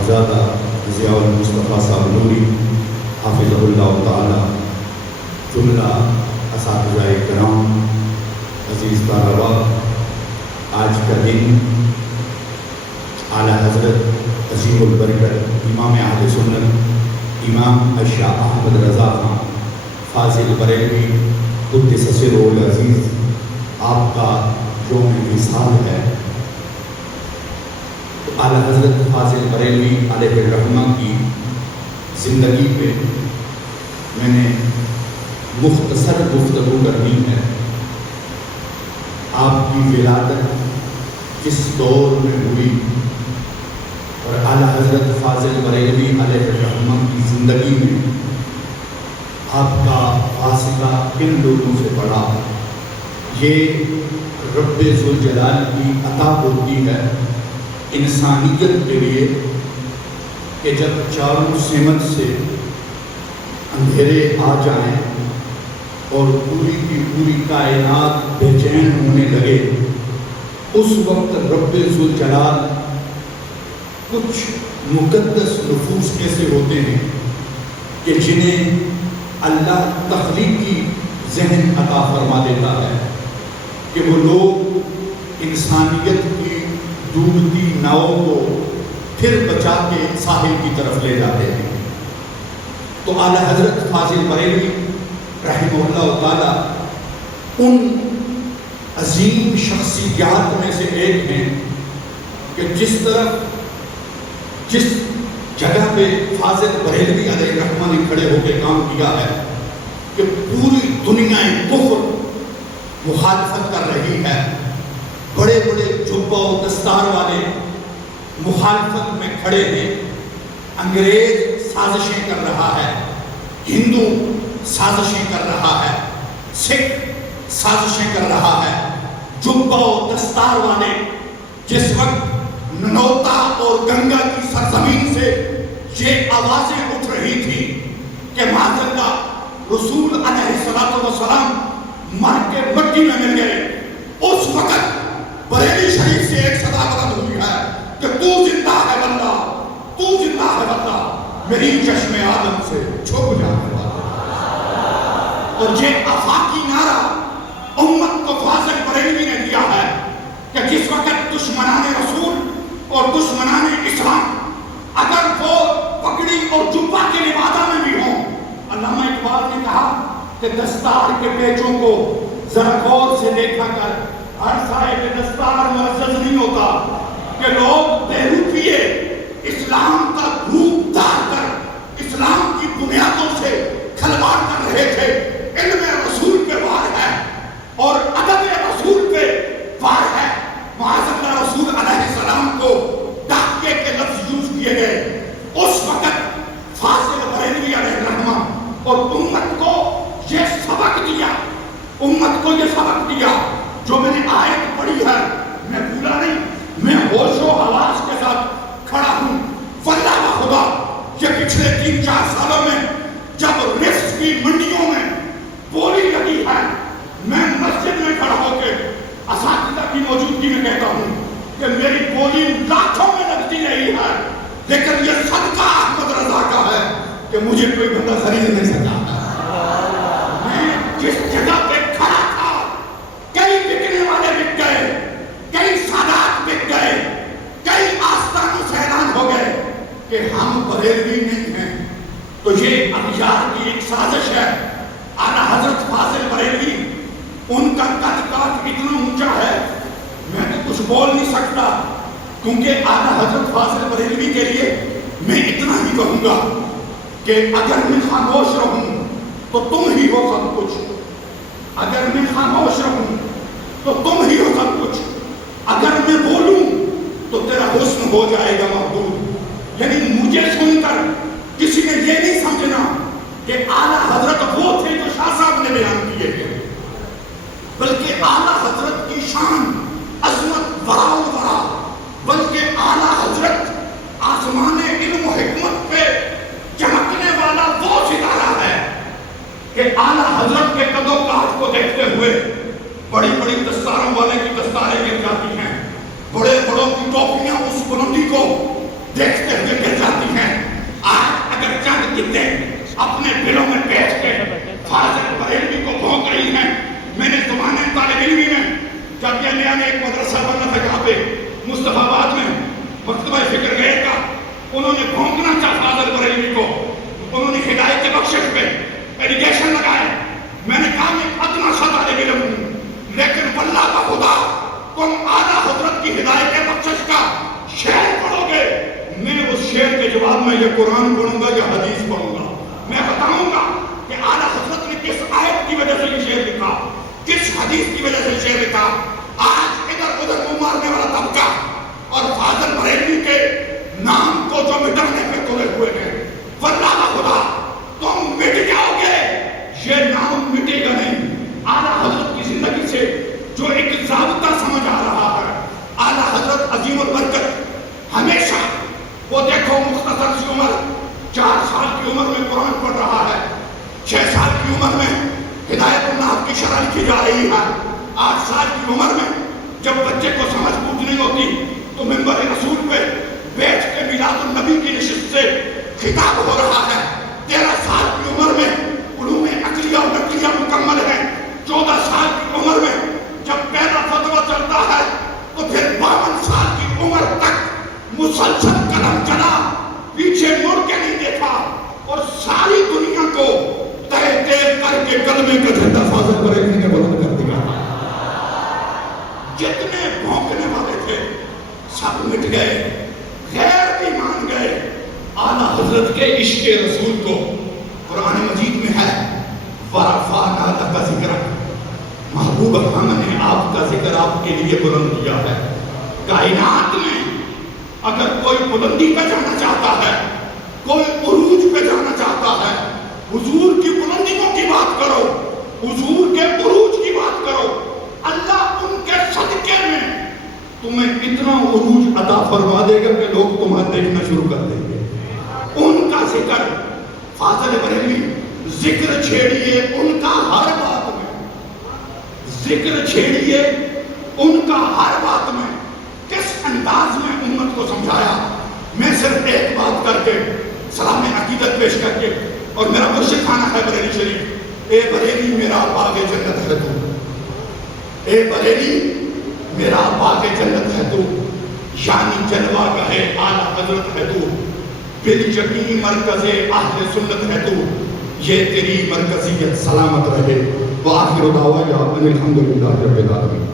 صاحبزادہ ضیاء المصطفیٰ صاحب نوری حافظہ اللہ تعالی، جملہ اساتذہ کرام، عزیز طلباء، آج کا دن اعلیٰ حضرت عظیم البرکت امام اہل سنت امام شاہ احمد رضا خان فاضل بریلوی قدس سرہ العزیز آپ کا یوم وصال ہے۔ تو اعلیٰ حضرت فاضل بریلوی علیہ الرحمہ کی زندگی پہ میں نے مختصر گفتگو کرنی ہے۔ آپ کی ولادت کس دور میں ہوئی اور اعلیٰ حضرت فاضل بریلوی علیہ الرحمہ کی زندگی میں آپ کا واسطہ کن لوگوں سے پڑا، یہ رب ذوالجلال کی عطا ہوتی ہے انسانیت کے لیے کہ جب چاروں سمت سے اندھیرے آ جائیں اور پوری کی پوری کائنات بے چین ہونے لگے، اس وقت رب ذوالجلال کچھ مقدس نفوس ایسے ہوتے ہیں کہ جنہیں اللہ تخلیقی ذہن عطا فرما دیتا ہے کہ وہ لوگ انسانیت کی ڈوبتی ناؤ کو پھر بچا کے ساحل کی طرف لے جاتے ہیں۔ تو اعلیٰ حضرت فاضل بریلوی رحمہ اللہ تعالی ان عظیم شخصیات میں سے ایک ہیں کہ جس جگہ پہ فاضل بریلوی علیہ الرحمہ نے کھڑے ہو کے کام کیا ہے کہ پوری دنیا کفر مخالفت کر رہی ہے، بڑے بڑے جبہ و دستار والے مخالفت میں کھڑے ہیں، انگریز سازشیں کر رہا ہے، ہندو سازشیں کر رہا ہے، سکھ سازشیں کر رہا ہے، جبہ و دستار والے جس وقت ننوتا اور گنگا کی سرزمین سے یہ آوازیں اٹھ رہی تھی کہ معاذ اللہ رسول علیہ السلام مر کے مٹی میں مل گئے، اس وقت بریلی شریف سے ایک صدا بلند ہوئی ہے کہ تو زندہ ہے بندہ، تو زندہ ہے بندہ، میری چشم آدم سے چھپ جانے والا۔ اور یہ آفاقی نعرہ امت کو فاضل بریلوی نے دیا ہے کہ جس وقت دشمنان رسول اور دشمنان اسلام اگر وہ پگڑی اور جبہ کے لبادہ میں بھی ہوں، علامہ اقبال نے کہا کہ دستار کے پیچوں کو ذرا غور سے دیکھا کر، ہر صاحب دستار معزز نہیں ہوتا کہ لوگ بہروپیے اسلام کا دھوپ دار کر اسلام کی بنیادوں سے کھلواڑ کر رہے تھے۔ علم رسول پہ وار ہے اور ادب رسول پہ وار ہے، معاذ اللہ رسول علیہ السلام کو ڈاکے کے لفظ یوز کیے گئے۔ اس وقت فاضل بریلوی علیہ الرحمہ اور امت کو یہ سبق دیا، امت کو یہ سبق دیا جو میں نے آیت پڑھی ہے، میں بھولا نہیں، میں ہوش و حواس کے ساتھ کھڑا ہوں۔ واللہ بخدا یہ پچھلے 3-4 سالوں میں جب رفت کی منڈیوں میں بولی لگی ہے، میں مسجد میں کھڑا ہو کے اساتذہ کی موجودگی میں کہتا ہوں کہ میری بولی لاکھوں میں لگتی رہی ہے، لیکن یہ صدقہ احمد رضا کا ہے کہ مجھے کوئی بندہ خرید نہیں سکا۔ میں جس جگہ پہ کھڑا تھا کئی بکنے والے بک گئے، کئی سادات بک گئے، کئی آستانے سے اعلان ہو گئے کہ ہم بریلوی نہیں ہیں۔ تو یہ اغیار کی ایک سازش ہے۔ اعلیٰ حضرت فاضل بریلوی، ان کا قد کاٹ اتنا اونچا ہے میں تو کچھ بول نہیں سکتا، کیونکہ اعلیٰ حضرت فاضل بریلوی کے لیے میں اتنا ہی کہوں گا کہ اگر میں خاموش رہوں تو تم ہی ہو سب کچھ، اگر میں خاموش رہوں تو تم ہی ہو سب کچھ، اگر میں بولوں تو تیرا حسن ہو جائے گا محدود۔ یعنی مجھے سن کر کسی نے یہ نہیں سمجھنا کہ اعلیٰ حضرت وہ تھے جو شاہ صاحب نے بیان کیے تھے، بلکہ اعلیٰ حضرت کی شان عظمت ورا و ورا، بلکہ اعلیٰ حضرت آسمان علم و حکمت پہ چمکنے والا وہ ستارہ ہے کہ اعلیٰ حضرت کے قد و قامت کو دیکھتے ہوئے بڑی بڑی دستاروں والے کی دستاریں گر جاتی ہیں، بڑے بڑوں کی ٹوپیاں اس بلندی کو دیکھتے ہوئے گر انہوں نے بھونکنا چاہا فاضل بریلوی کو، انہوں نے ہدایت کے بخشش پہ ایلیگیشن لگائے. میں نے کہا میں اتنا سا طالب علم ہوں، لیکن واللہ کا خدا تم اعلیٰ حضرت کی ہدایت کے بخشش کا شعر پڑھو گے، میں اس شعر کے جواب میں یہ قرآن پڑھوں گا یا حدیث پڑھوں گا. میں بتاؤں گا کہ اعلیٰ حضرت نے کس آیت کی وجہ سے یہ شعر لکھا، کس حدیث کی وجہ سے شعر لکھا. آج ادھر ادھر منہ مارنے والا طبقہ اور فاضل بریلوی کے نام کو جو مٹانے پہ تلے ہوئے ہیں، واللہ کا خدا تم مٹ جاؤ گے، یہ نام مٹے گا نہیں. اعلیٰ حضرت کی زندگی سے جو ایک ضابطہ سمجھ آ رہا ہے، اعلیٰ حضرت عظیم البرکت ہمیشہ، وہ دیکھو مختصر سی عمر، 4 سال کی عمر میں قرآن پڑھ رہا ہے، 6 سال کی عمر میں ہدایت اللہ کی شرح لکھی جا رہی ہے، 8 سال کی عمر میں جب بچے کو سمجھ بوجھ نہیں ہوتی تو منبر رسول پہ بیٹھ کے میلاد النبی کی نشست سے خطاب ہو رہا ہے. 13 سال کی عمر میں علوم عقلیہ و نقلیہ مکمل ہے. 14 سال کی عمر میں جب پہلا فتویٰ چلتا ہے تو پھر 52 سال کی عمر تک مسلسل قدم چلا، پیچھے مڑ کے نہیں دیکھا، اور ساری دنیا کو تہ تیز کر کے کلمے کا جھنڈا فاضل بریلوی نے بلند کر دیا. جتنے بھونکنے والے تھے سب مٹ گئے، غیر بھی مان گئے. اعلیٰ حضرت کے عشق رسول کو قرآن مجید میں ہے وَرَفَعْنَا لَكَ ذِكْرَكَ، محبوب ہم نے آپ کا ذکر آپ کے لیے بلند کیا ہے. کائنات میں اگر کوئی بلندی پہ جانا چاہتا ہے، کوئی عروج پہ جانا چاہتا ہے، حضور کی بلندیوں کی بات کرو، حضور کے عروج کی بات کرو. اللہ ان کے صدقے میں تمہیں اتنا عروج عطا فرما دے گا کہ لوگ تمہیں دیکھنا شروع کر دیں گے. ان کا ذکر فاضل بریلوی، ذکر چھیڑیے ان کا ہر بات میں، ذکر چھیڑیے ان کا ہر بات میں. کس انداز میں امت کو سمجھایا. میں صرف ایک بات کر کے سلام عقیدت پیش کر کے، اور میرا مرشد خانہ ہے بریلی شریف. اے بریلی میرا باغ جنت ہے تو، اے بریلی میرا باغ جنت ہے تو، یعنی جلوہ گاہ اعلیٰ حضرت ہے تو، بالجمی مرکز اہل سنت ہے تو، یہ تیری مرکزیت سلامت رہے. وآخر دعوانا ان الحمدللہ رب العالمین.